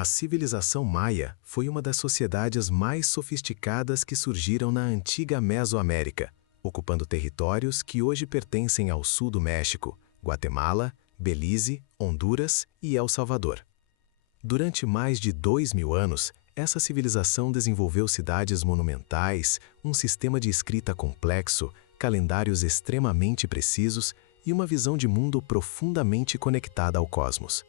A civilização maia foi uma das sociedades mais sofisticadas que surgiram na antiga Mesoamérica, ocupando territórios que hoje pertencem ao sul do México, Guatemala, Belize, Honduras e El Salvador. Durante mais de 2000 anos, essa civilização desenvolveu cidades monumentais, um sistema de escrita complexo, calendários extremamente precisos e uma visão de mundo profundamente conectada ao cosmos.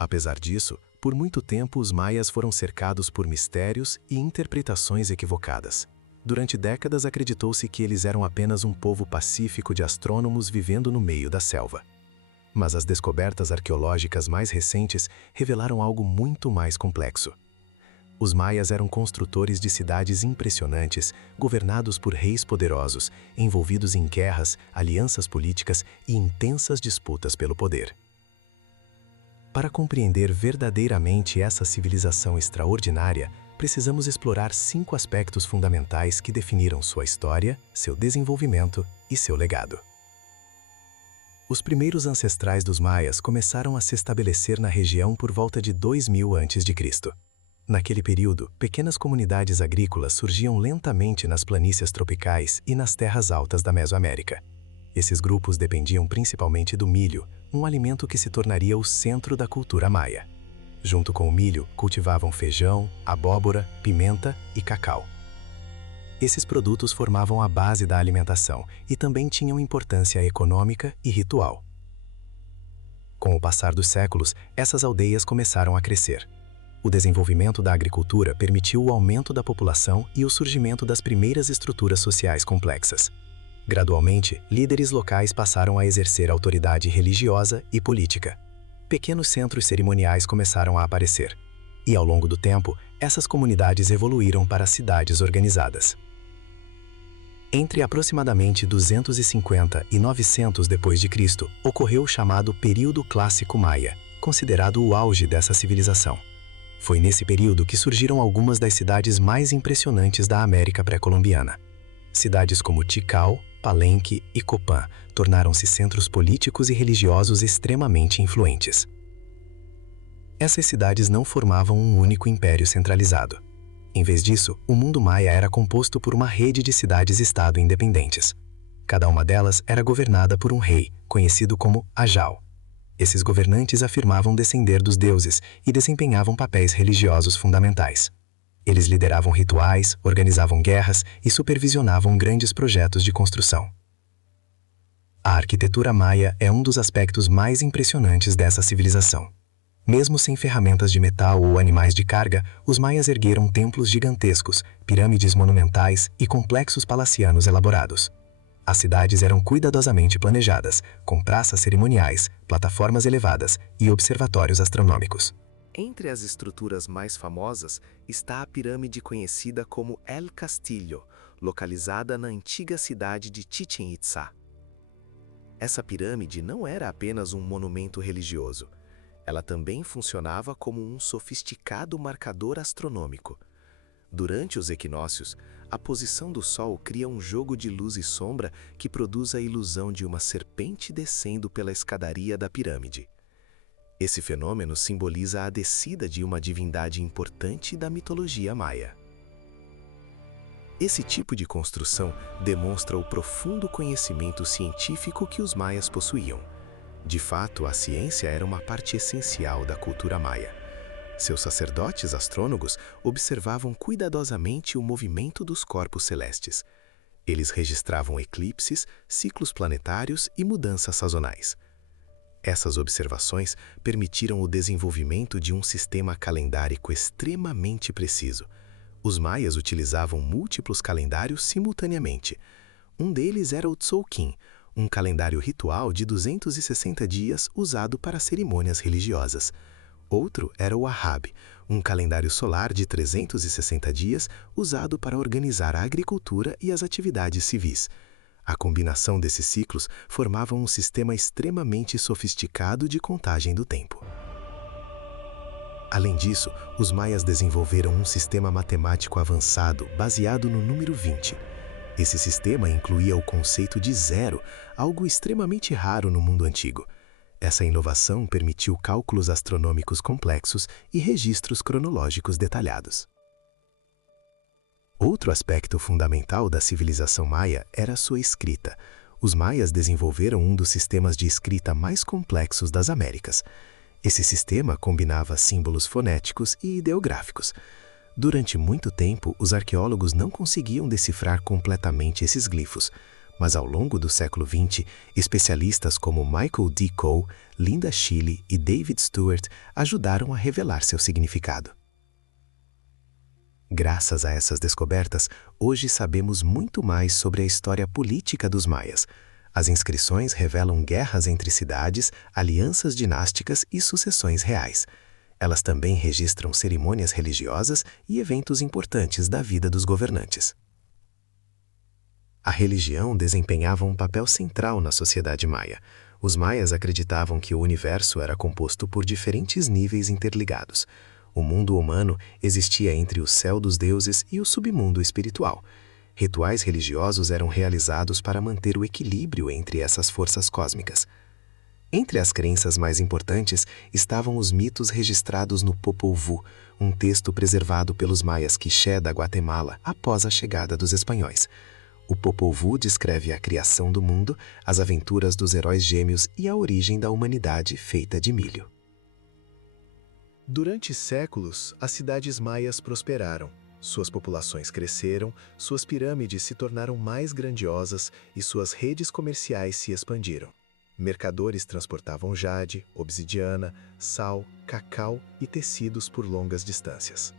Apesar disso, por muito tempo os maias foram cercados por mistérios e interpretações equivocadas. Durante décadas acreditou-se que eles eram apenas um povo pacífico de astrônomos vivendo no meio da selva. Mas as descobertas arqueológicas mais recentes revelaram algo muito mais complexo. Os maias eram construtores de cidades impressionantes, governados por reis poderosos, envolvidos em guerras, alianças políticas e intensas disputas pelo poder. Para compreender verdadeiramente essa civilização extraordinária, precisamos explorar 5 aspectos fundamentais que definiram sua história, seu desenvolvimento e seu legado. Os primeiros ancestrais dos maias começaram a se estabelecer na região por volta de 2000 a.C. Naquele período, pequenas comunidades agrícolas surgiam lentamente nas planícies tropicais e nas terras altas da Mesoamérica. Esses grupos dependiam principalmente do milho, um alimento que se tornaria o centro da cultura maia. Junto com o milho, cultivavam feijão, abóbora, pimenta e cacau. Esses produtos formavam a base da alimentação e também tinham importância econômica e ritual. Com o passar dos séculos, essas aldeias começaram a crescer. O desenvolvimento da agricultura permitiu o aumento da população e o surgimento das primeiras estruturas sociais complexas. Gradualmente, líderes locais passaram a exercer autoridade religiosa e política. Pequenos centros cerimoniais começaram a aparecer. E, ao longo do tempo, essas comunidades evoluíram para cidades organizadas. Entre aproximadamente 250 e 900 d.C., ocorreu o chamado Período Clássico Maia, considerado o auge dessa civilização. Foi nesse período que surgiram algumas das cidades mais impressionantes da América pré-colombiana. Cidades como Tikal, Palenque e Copán tornaram-se centros políticos e religiosos extremamente influentes. Essas cidades não formavam um único império centralizado. Em vez disso, o mundo maia era composto por uma rede de cidades-estado independentes. Cada uma delas era governada por um rei, conhecido como Ajau. Esses governantes afirmavam descender dos deuses e desempenhavam papéis religiosos fundamentais. Eles lideravam rituais, organizavam guerras e supervisionavam grandes projetos de construção. A arquitetura maia é um dos aspectos mais impressionantes dessa civilização. Mesmo sem ferramentas de metal ou animais de carga, os maias ergueram templos gigantescos, pirâmides monumentais e complexos palacianos elaborados. As cidades eram cuidadosamente planejadas, com praças cerimoniais, plataformas elevadas e observatórios astronômicos. Entre as estruturas mais famosas está a pirâmide conhecida como El Castillo, localizada na antiga cidade de Chichén Itzá. Essa pirâmide não era apenas um monumento religioso. Ela também funcionava como um sofisticado marcador astronômico. Durante os equinócios, a posição do Sol cria um jogo de luz e sombra que produz a ilusão de uma serpente descendo pela escadaria da pirâmide. Esse fenômeno simboliza a descida de uma divindade importante da mitologia maia. Esse tipo de construção demonstra o profundo conhecimento científico que os maias possuíam. De fato, a ciência era uma parte essencial da cultura maia. Seus sacerdotes astrônomos observavam cuidadosamente o movimento dos corpos celestes. Eles registravam eclipses, ciclos planetários e mudanças sazonais. Essas observações permitiram o desenvolvimento de um sistema calendárico extremamente preciso. Os maias utilizavam múltiplos calendários simultaneamente. Um deles era o Tzolk'in, um calendário ritual de 260 dias usado para cerimônias religiosas. Outro era o Ahab, um calendário solar de 360 dias usado para organizar a agricultura e as atividades civis. A combinação desses ciclos formava um sistema extremamente sofisticado de contagem do tempo. Além disso, os maias desenvolveram um sistema matemático avançado baseado no número 20. Esse sistema incluía o conceito de zero, algo extremamente raro no mundo antigo. Essa inovação permitiu cálculos astronômicos complexos e registros cronológicos detalhados. Outro aspecto fundamental da civilização maia era sua escrita. Os maias desenvolveram um dos sistemas de escrita mais complexos das Américas. Esse sistema combinava símbolos fonéticos e ideográficos. Durante muito tempo, os arqueólogos não conseguiam decifrar completamente esses glifos, mas ao longo do século XX, especialistas como Michael D. Cole, Linda Schilly e David Stewart ajudaram a revelar seu significado. Graças a essas descobertas, hoje sabemos muito mais sobre a história política dos maias. As inscrições revelam guerras entre cidades, alianças dinásticas e sucessões reais. Elas também registram cerimônias religiosas e eventos importantes da vida dos governantes. A religião desempenhava um papel central na sociedade maia. Os maias acreditavam que o universo era composto por diferentes níveis interligados. O mundo humano existia entre o céu dos deuses e o submundo espiritual. Rituais religiosos eram realizados para manter o equilíbrio entre essas forças cósmicas. Entre as crenças mais importantes estavam os mitos registrados no Popol Vuh, um texto preservado pelos maias quiché da Guatemala após a chegada dos espanhóis. O Popol Vuh descreve a criação do mundo, as aventuras dos heróis gêmeos e a origem da humanidade feita de milho. Durante séculos, as cidades maias prosperaram. Suas populações cresceram, suas pirâmides se tornaram mais grandiosas e suas redes comerciais se expandiram. Mercadores transportavam jade, obsidiana, sal, cacau e tecidos por longas distâncias.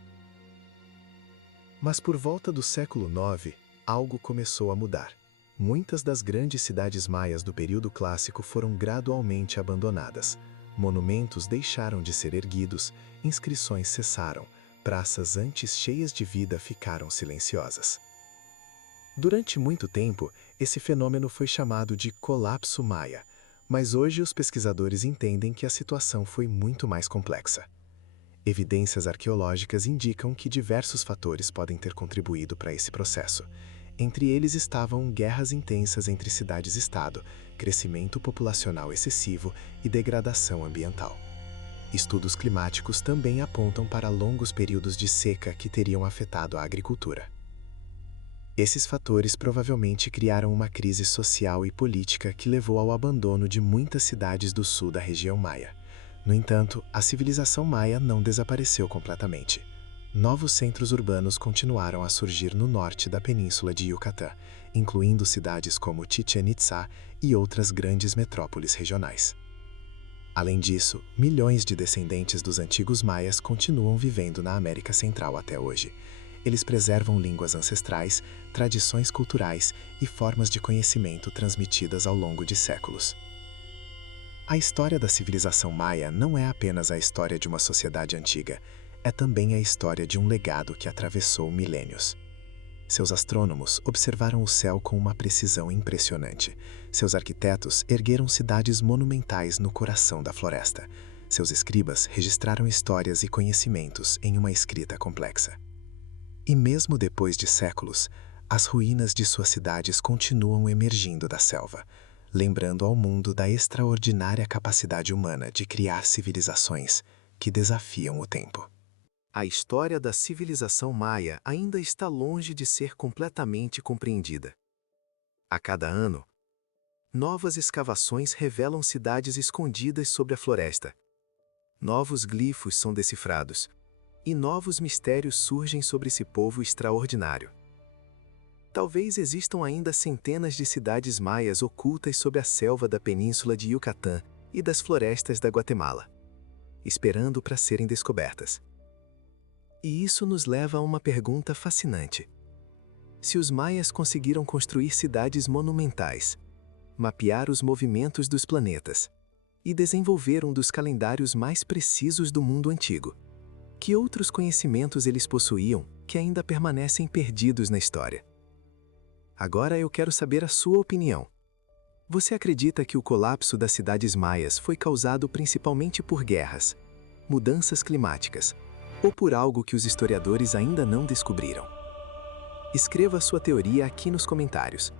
Mas por volta do século IX, algo começou a mudar. Muitas das grandes cidades maias do período clássico foram gradualmente abandonadas. Monumentos deixaram de ser erguidos, inscrições cessaram, praças antes cheias de vida ficaram silenciosas. Durante muito tempo, esse fenômeno foi chamado de colapso maia, mas hoje os pesquisadores entendem que a situação foi muito mais complexa. Evidências arqueológicas indicam que diversos fatores podem ter contribuído para esse processo. Entre eles estavam guerras intensas entre cidades-estado, crescimento populacional excessivo e degradação ambiental. Estudos climáticos também apontam para longos períodos de seca que teriam afetado a agricultura. Esses fatores provavelmente criaram uma crise social e política que levou ao abandono de muitas cidades do sul da região maia. No entanto, a civilização maia não desapareceu completamente. Novos centros urbanos continuaram a surgir no norte da península de Yucatán, incluindo cidades como Chichén Itzá e outras grandes metrópoles regionais. Além disso, milhões de descendentes dos antigos maias continuam vivendo na América Central até hoje. Eles preservam línguas ancestrais, tradições culturais e formas de conhecimento transmitidas ao longo de séculos. A história da civilização maia não é apenas a história de uma sociedade antiga, é também a história de um legado que atravessou milênios. Seus astrônomos observaram o céu com uma precisão impressionante. Seus arquitetos ergueram cidades monumentais no coração da floresta. Seus escribas registraram histórias e conhecimentos em uma escrita complexa. E mesmo depois de séculos, as ruínas de suas cidades continuam emergindo da selva, lembrando ao mundo da extraordinária capacidade humana de criar civilizações que desafiam o tempo. A história da civilização maia ainda está longe de ser completamente compreendida. A cada ano, novas escavações revelam cidades escondidas sob a floresta. Novos glifos são decifrados, e novos mistérios surgem sobre esse povo extraordinário. Talvez existam ainda centenas de cidades maias ocultas sob a selva da península de Yucatán e das florestas da Guatemala, esperando para serem descobertas. E isso nos leva a uma pergunta fascinante. Se os maias conseguiram construir cidades monumentais, mapear os movimentos dos planetas e desenvolver um dos calendários mais precisos do mundo antigo, que outros conhecimentos eles possuíam que ainda permanecem perdidos na história? Agora eu quero saber a sua opinião. Você acredita que o colapso das cidades maias foi causado principalmente por guerras, mudanças climáticas, ou por algo que os historiadores ainda não descobriram? Escreva sua teoria aqui nos comentários.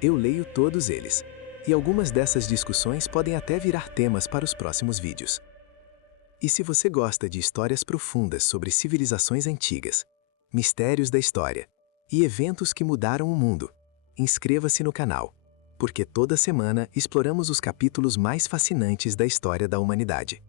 Eu leio todos eles. E algumas dessas discussões podem até virar temas para os próximos vídeos. E se você gosta de histórias profundas sobre civilizações antigas, mistérios da história e eventos que mudaram o mundo, inscreva-se no canal, porque toda semana exploramos os capítulos mais fascinantes da história da humanidade.